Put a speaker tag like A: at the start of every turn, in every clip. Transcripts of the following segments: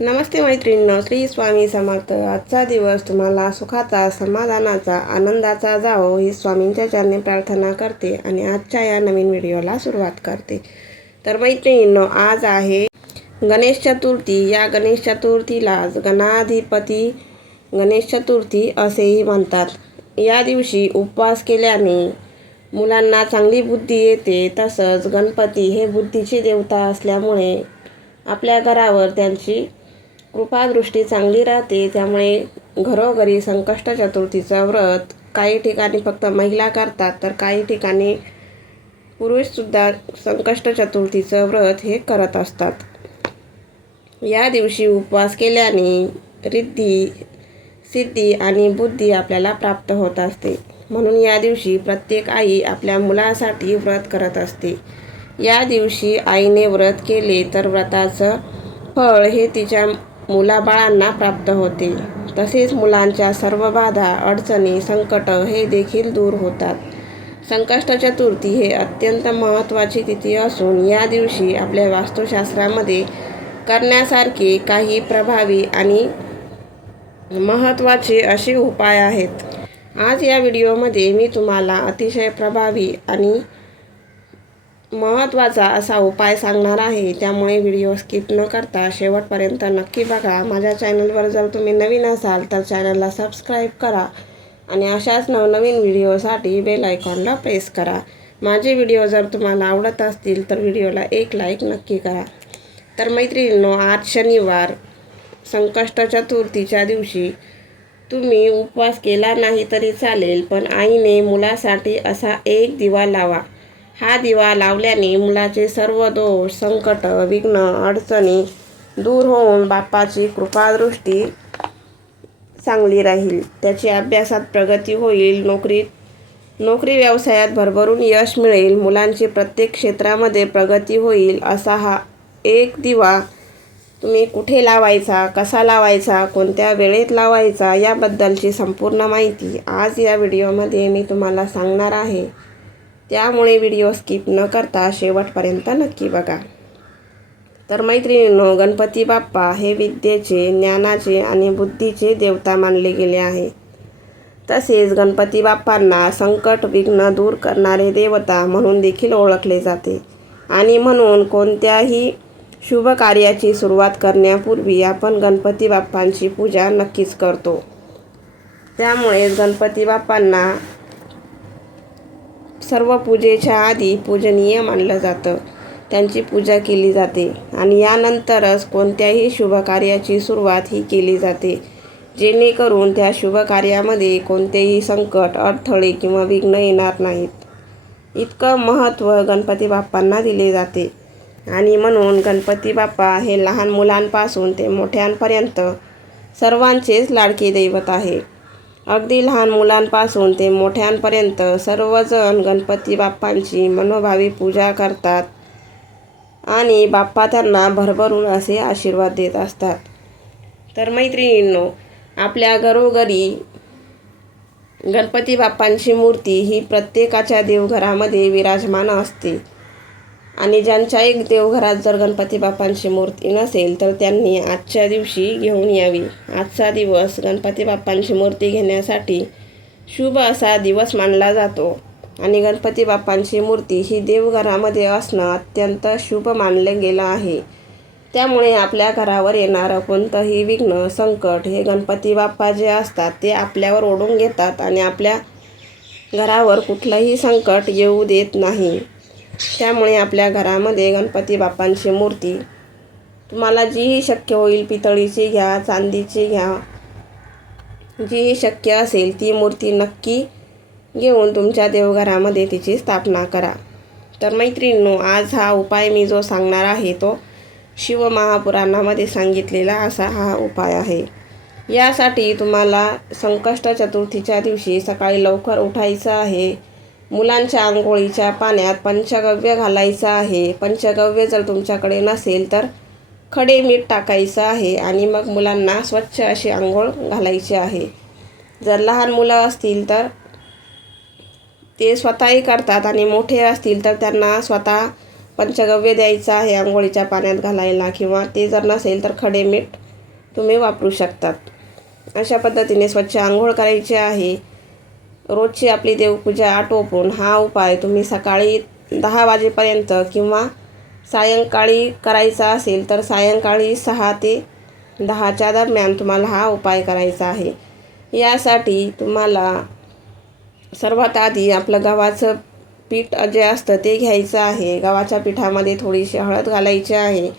A: नमस्ते मैत्रिणींनो श्री स्वामी समर्थ. आजचा दिवस तुम्हाला सुखाचा समाधानाचा आनंदाचा जावो ही स्वामींच्या चरणी प्रार्थना करते आणि आजच्या या नवीन व्हिडिओला सुरुवात करते. तर मैत्रिणींनो आज आहे गणेश चतुर्थी. या गणेश चतुर्थीला गणाधिपती गणेश चतुर्थी असेही म्हणतात. या दिवशी उपवास केल्याने मुलांना चांगली बुद्धी येते. तसंच गणपती हे बुद्धीची देवता असल्यामुळे आपल्या घरावर त्यांची कृपादृष्टी चांगली राहते त्यामुळे घरोघरी संकष्ट चतुर्थीचं व्रत काही ठिकाणी फक्त महिला करतात तर काही ठिकाणी पुरुषसुद्धा संकष्ट चतुर्थीचं व्रत हे करत असतात. या दिवशी उपवास केल्याने रिद्धी सिद्धी आणि बुद्धी आपल्याला प्राप्त होत असते. म्हणून या दिवशी प्रत्येक आई आपल्या मुलासाठी व्रत करत असते. या दिवशी आईने व्रत केले तर व्रताचं फळ हे तिच्या मुलाबाळांना प्राप्त होते. तसेच मुलांच्या सर्व बाधा अडचणी संकट हे देखील दूर होतात. संकष्ट चतुर्थी हे अत्यंत महत्त्वाची तिथी असून या दिवशी आपल्या वास्तुशास्त्रामध्ये करण्यासारखे काही प्रभावी आणि महत्त्वाचे असे उपाय आहेत. आज या व्हिडिओमध्ये मी तुम्हाला अतिशय प्रभावी आणि महत्त्वाचा असा उपाय सांगणार आहे. त्यामुळे व्हिडिओ स्किप न करता शेवटपर्यंत नक्की बघा. माझ्या चॅनलवर जर तुम्ही नवीन असाल तर चॅनलला सबस्क्राईब करा आणि अशाच नवनवीन व्हिडिओसाठी बेल आयकॉनला प्रेस करा. माझे व्हिडिओ जर तुम्हाला आवडत असतील तर व्हिडिओला एक लाईक नक्की करा. तर मैत्रिणींनो आज शनिवार संकष्ट चतुर्थीच्या दिवशी तुम्ही उपवास केला नाही तरी चालेल पण आईने मुलासाठी असा एक दिवा लावा. हा दिवा लावल्याने मुलाचे सर्व दोष संकट विघ्न अडचणी दूर होऊन बाप्पाची कृपादृष्टी चांगली राहील. त्याची अभ्यासात प्रगती होईल. नोकरीत नोकरी व्यवसायात भरभरून यश मिळेल. मुलांची प्रत्येक क्षेत्रामध्ये प्रगती होईल असा हा एक दिवा तुम्ही कुठे लावायचा कसा लावायचा कोणत्या वेळेत लावायचा याबद्दलची संपूर्ण माहिती आज या व्हिडिओमध्ये मी तुम्हाला सांगणार आहे. त्यामुळे व्हिडिओ स्किप न करता शेवटपर्यंत नक्की बघा. तर मैत्रिणींनो गणपती बाप्पा हे विद्येचे ज्ञानाचे आणि बुद्धीचे देवता मानले गेले आहे. तसेच गणपती बाप्पांना संकट विघ्न दूर करणारे देवता म्हणून देखील ओळखले जाते. आणि म्हणून कोणत्याही शुभ कार्याची सुरुवात करण्यापूर्वी आपण गणपती बाप्पांची पूजा नक्कीच करतो. त्यामुळे गणपती बाप्पांना सर्व पूजेच्या आधी पूजनीय मानलं जातं. त्यांची पूजा केली जाते आणि यानंतरच कोणत्याही शुभकार्याची सुरुवात ही केली जाते. जेणेकरून त्या शुभकार्यामध्ये कोणतेही संकट अडथळे किंवा विघ्न येणार नाहीत. इतकं महत्त्व गणपती बाप्पांना दिले जाते. आणि म्हणून गणपती बाप्पा हे लहान मुलांपासून ते मोठ्यांपर्यंत सर्वांचेच लाडके दैवत आहे अगदी लहान मुलांपासून ते मोठ्यांपर्यंत सर्वजण गणपती बाप्पांची मनोभावी पूजा करतात आणि बाप्पा त्यांना भरभरून असे आशीर्वाद देत असतात. तर मैत्रिणींनो आपल्या घरोघरी गणपती बाप्पांची मूर्ती ही प्रत्येकाच्या देवघरामध्ये विराजमान असते. आणि ज्यांच्या एक देवघरात जर गणपती बाप्पांची मूर्ती नसेल तर त्यांनी आजच्या दिवशी घेऊन यावी. आजचा दिवस गणपती बाप्पांची मूर्ती घेण्यासाठी शुभ असा दिवस मानला जातो. आणि गणपती बाप्पांची मूर्ती ही देवघरामध्ये असणं अत्यंत शुभ मानलं गेलं आहे. त्यामुळे आपल्या घरावर येणारं कोणतंही विघ्न संकट हे गणपती बाप्पा जे असतात ते आपल्यावर ओढून घेतात आणि आपल्या घरावर कुठलंही संकट येऊ देत नाही. त्यामुळे आपल्या घरामध्ये गणपती बाप्पांची मूर्ती. तुम्हाला जीही शक्य होईल पितळीची घ्या चांदीची घ्या. जीही शक्य असेल ती मूर्ती नक्की घेऊन तुमच्या देवघरामध्ये तिची स्थापना करा. तर मैत्रिणींनो आज हा उपाय मी जो सांगणार आहे तो शिवमहापुराणामध्ये सांगितलेला असा हा उपाय आहे. यासाठी तुम्हाला संकष्ट चतुर्थीच्या दिवशी सकाळी लवकर उठायचं आहे. मुलांच्या आंघोळीच्या पाण्यात पंचगव्य घालायचं आहे. पंचगव्य जर तुमच्याकडे नसेल तर खडे मीठ टाकायचं आहे आणि मग मुलांना स्वच्छ अशी आंघोळ घालायची आहे. जर लहान मुलं असतील तर ते स्वतःही करतात आणि मोठे असतील तर त्यांना स्वतः पंचगव्य द्यायचं आहे आंघोळीच्या पाण्यात घालायला किंवा ते जर नसेल तर खडे मीठ तुम्ही वापरू शकतात. अशा पद्धतीने स्वच्छ आंघोळ करायची आहे. रोजची आपली देवपूजा आटोपून हा उपाय तुम्ही सकाळी दहा वाजेपर्यंत किंवा सायंकाळी करायचा असेल तर सायंकाळी सहा ते दहाच्या दरम्यान तुम्हाला हा उपाय करायचा आहे. यासाठी तुम्हाला सर्वात आधी आपलं गव्हाचं पीठ जे असतं ते घ्यायचं आहे. गव्हाच्या पिठामध्ये थोडीशी हळद घालायची आहे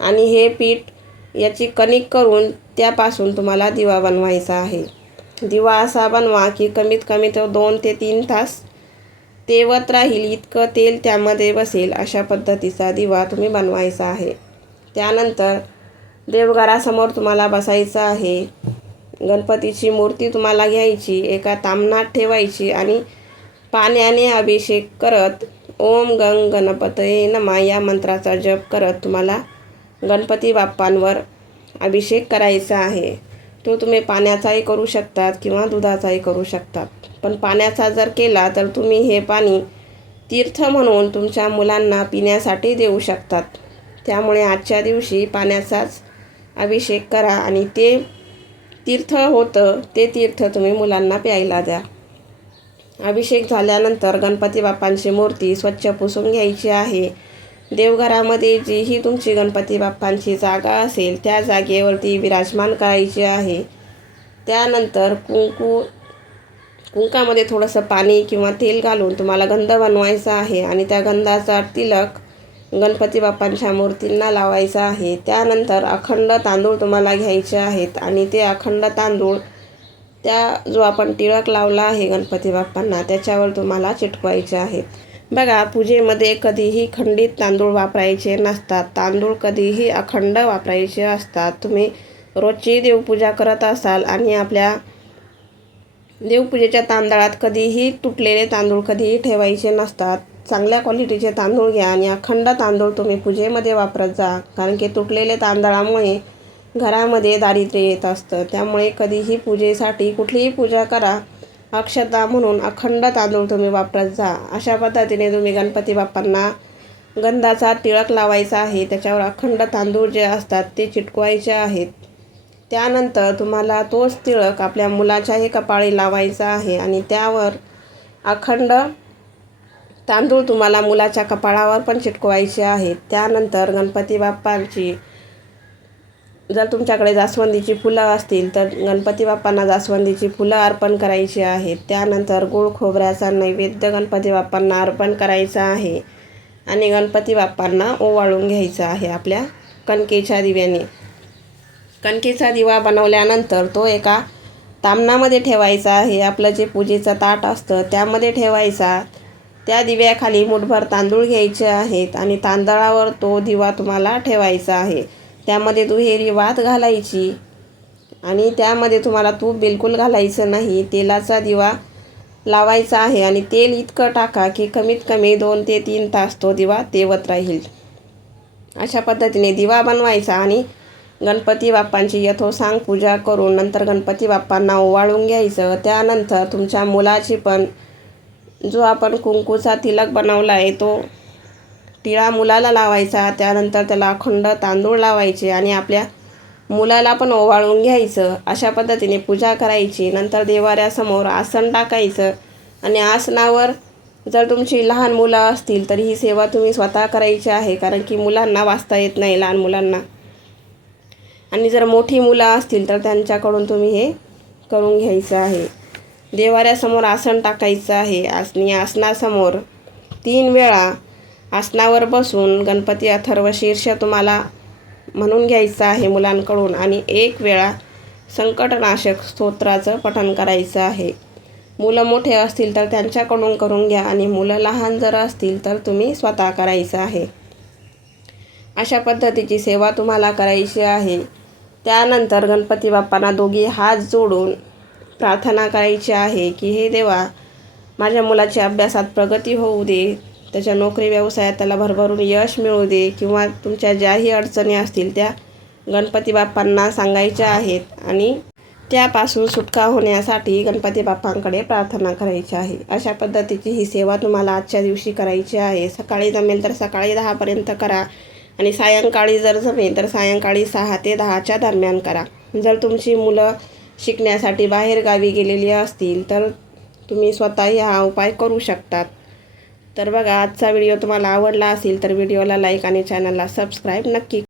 A: आणि हे पीठ याची कणिक करून त्यापासून तुम्हाला दिवा बनवायचा आहे. दिवा असा बनवा की कमीत कमी तो दोन ते तीन तास तेवत राहील इतकं तेल त्यामध्ये बसेल अशा पद्धतीचा दिवा तुम्ही बनवायचा आहे. त्यानंतर देवघरासमोर तुम्हाला बसायचं आहे. गणपतीची मूर्ती तुम्हाला घ्यायची एका तामणात ठेवायची आणि पाण्याने अभिषेक करत ओम गंग गणपतये नमा या मंत्राचा जप करत तुम्हाला गणपती बाप्पांवर अभिषेक करायचा आहे. तो तुम्ही पाण्याचाही करू शकतात किंवा दुधाचाही करू शकतात. पण पाण्याचा जर केला तर तुम्ही हे पाणी तीर्थ म्हणून तुमच्या मुलांना पिण्यासाठी देऊ शकतात. त्यामुळे आजच्या दिवशी पाण्याचाच अभिषेक करा आणि ते तीर्थ होतं ते तीर्थ तुम्ही मुलांना प्यायला द्या. अभिषेक झाल्यानंतर गणपती बाप्पांची मूर्ती स्वच्छ पुसून घ्यायची आहे. देवघरामध्ये जीही तुमची गणपती बाप्पांची जागा असेल त्या जागेवरती विराजमान करायची आहे. त्यानंतर कुंकू कुंकामध्ये थोडंसं पाणी किंवा तेल घालून तुम्हाला गंध बनवायचा आहे आणि त्या गंधाचा तिलक गणपती बाप्पांच्या मूर्तींना लावायचा आहे. त्यानंतर अखंड तांदूळ तुम्हाला घ्यायचे आहेत आणि ते अखंड तांदूळ त्या जो आपण टिळक लावला आहे गणपती बाप्पांना त्याच्यावर तुम्हाला चिटकवायचे आहेत. बघा पूजेमध्ये कधीही खंडित तांदूळ वापरायचे नसतात. तांदूळ कधीही अखंड वापरायचे असतात. तुम्ही रोजची देवपूजा करत असाल आणि आपल्या देवपूजेच्या तांदळात कधीही तुटलेले तांदूळ कधीही ठेवायचे नसतात. चांगल्या क्वालिटीचे तांदूळ घ्या आणि अखंड तांदूळ तुम्ही पूजेमध्ये वापरत जा. कारण की तुटलेले तांदळामुळे घरामध्ये दारिद्र्य येत असतं. त्यामुळे कधीही पूजेसाठी कुठलीही पूजा करा. अक्षता म्हणून अखंड तांदूळ तुम्ही वापरत जा. अशा पद्धतीने तुम्ही गणपती बाप्पांना गंधाचा टिळक लावायचा आहे. त्याच्यावर अखंड तांदूळ जे असतात ते चिटकवायचे आहेत. त्यानंतर तुम्हाला तोच तिळक आपल्या मुलाच्याही कपाळी लावायचा आहे आणि त्यावर अखंड तांदूळ तुम्हाला मुलाच्या कपाळावर पण चिटकवायचे आहेत. त्यानंतर गणपती बाप्पांची जर तुमच्याकडे जास्वंदीची फुलं असतील तर गणपती बाप्पांना जास्वंदीची फुलं अर्पण करायची आहेत. त्यानंतर गुळ खोबऱ्याचा नैवेद्य गणपती बाप्पांना अर्पण करायचा आहे आणि गणपती बाप्पांना ओवाळून घ्यायचा आहे आपल्या कणकेच्या दिव्याने. कणकेचा दिवा बनवल्यानंतर तो एका तामणामध्ये ठेवायचा आहे. आपलं जे पूजेचं ताट असतं त्यामध्ये ठेवायचा. त्या दिव्याखाली मुठभर तांदूळ घ्यायचे आहेत आणि तांदळावर तो दिवा तुम्हाला ठेवायचा आहे. त्यामध्ये दुहेरी वात घालायची. आणि त्यामध्ये तुम्हाला तूप बिलकुल घालायचं नाही. तेलाचा दिवा लावायचा आहे आणि तेल इतकं टाका की कमीत कमी दोन ते तीन तास तो दिवा तेवत राहील. अशा पद्धतीने दिवा बनवायचा आणि गणपती बाप्पांची यथोसांग पूजा करून नंतर गणपती बाप्पांना ओवाळून घ्यायचं. त्यानंतर तुमच्या मुलाची पण जो आपण कुंकूचा तिलक बनवला आहे तो टिळा मुलाला लावायचा त्यानंतर त्याला अखंड तांदूळ लावायचे आणि आपल्या मुलाला पण ओवाळून घ्यायचं. अशा पद्धतीने पूजा करायची. नंतर देवाऱ्यासमोर आसन टाकायचं आणि आसनावर जर तुमची लहान मुलं असतील तर ही सेवा तुम्ही स्वतः करायची आहे कारण की मुलांना वाचता येत नाही लहान मुलांना. आणि जर मोठी मुलं असतील तर त्यांच्याकडून तुम्ही हे करून घ्यायचं आहे. देवाऱ्यासमोर आसन टाकायचं आहे. आसनी आसनासमोर तीन वेळा आसनावर बसून गणपती अथर्व शीर्ष तुम्हाला म्हणून घ्यायचं आहे मुलांकडून आणि एक वेळा संकटनाशक स्तोत्राचं पठण करायचं आहे. मुलं मोठे असतील तर त्यांच्याकडून करून घ्या आणि मुलं लहान जर असतील तर तुम्ही स्वतः करायचं आहे. अशा पद्धतीची सेवा तुम्हाला करायची आहे. त्यानंतर गणपती बाप्पांना दोघी हात जोडून प्रार्थना करायची आहे की हे देवा माझ्या मुलाच्या अभ्यासात प्रगती होऊ दे. त्याच्या नोकरी व्यवसायात त्याला भरभरून यश मिळू दे किंवा तुमच्या ज्याही अडचणी असतील त्या गणपती बाप्पांना सांगायच्या आहेत आणि त्यापासून सुटका होण्यासाठी गणपती बाप्पांकडे प्रार्थना करायची आहे. अशा पद्धतीची ही सेवा तुम्हाला आजच्या दिवशी करायची आहे. सकाळी जमेल तर सकाळी दहापर्यंत करा आणि सायंकाळी जर जमेल तर सायंकाळी सहा ते दहाच्या दरम्यान करा. जर तुमची मुलं शिकण्यासाठी बाहेरगावी गेलेली असतील तर तुम्ही स्वतःही हा उपाय करू शकतात. तर बघा आजचा व्हिडिओ तुम्हाला आवडला असेल तर व्हिडिओला लाईक आणि चॅनलला सबस्क्राईब नक्की